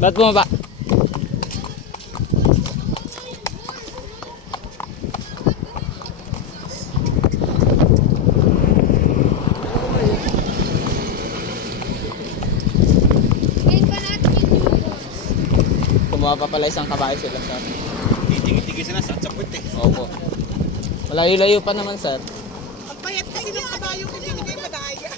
Ba't bumaba? Kumuha pa pala isang kabayo sila, sir. Titigil sila sa sapit eh. Opo. Malayo-layo pa naman, sir. Ang payat kasi ng kabayo ko binigay madaya.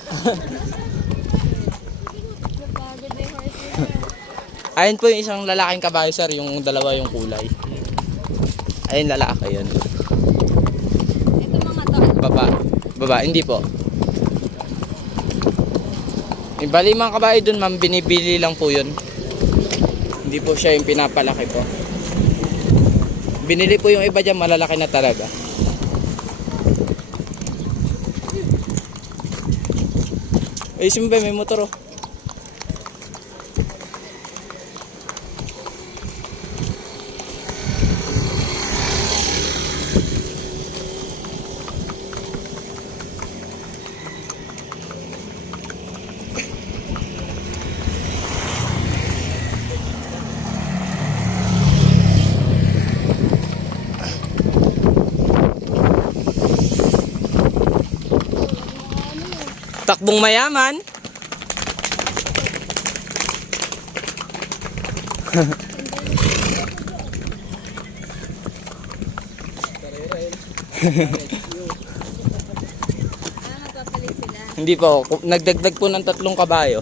Ayun po yung isang lalaking kabayo, sir. Yung dalawa yung kulay. Ayun, lalaki yun. Ito mga to. Baba. Baba, hindi po. Bali mga kabayo dun, ma'am, binibili lang po yun. Hindi po siya yung pinapalaki po. Binili po yung iba dyan, malalaki na talaga. Eh, simba, may motor oh. Takbong mayaman. Magpapalit sila. Hindi po, nagdagdag po ng 3 kabayo.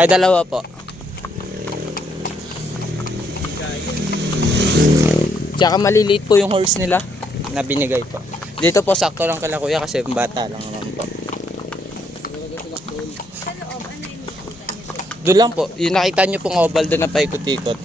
Ay, 2 po. Tsaka maliliit po yung horse nila na binigay po. Dito po sakto lang kala kuya kasi bata lang naman po. Sa loob, ano yung nakita niyo? Doon lang po, yung nakita nyo pong oval doon na paikot-ikot.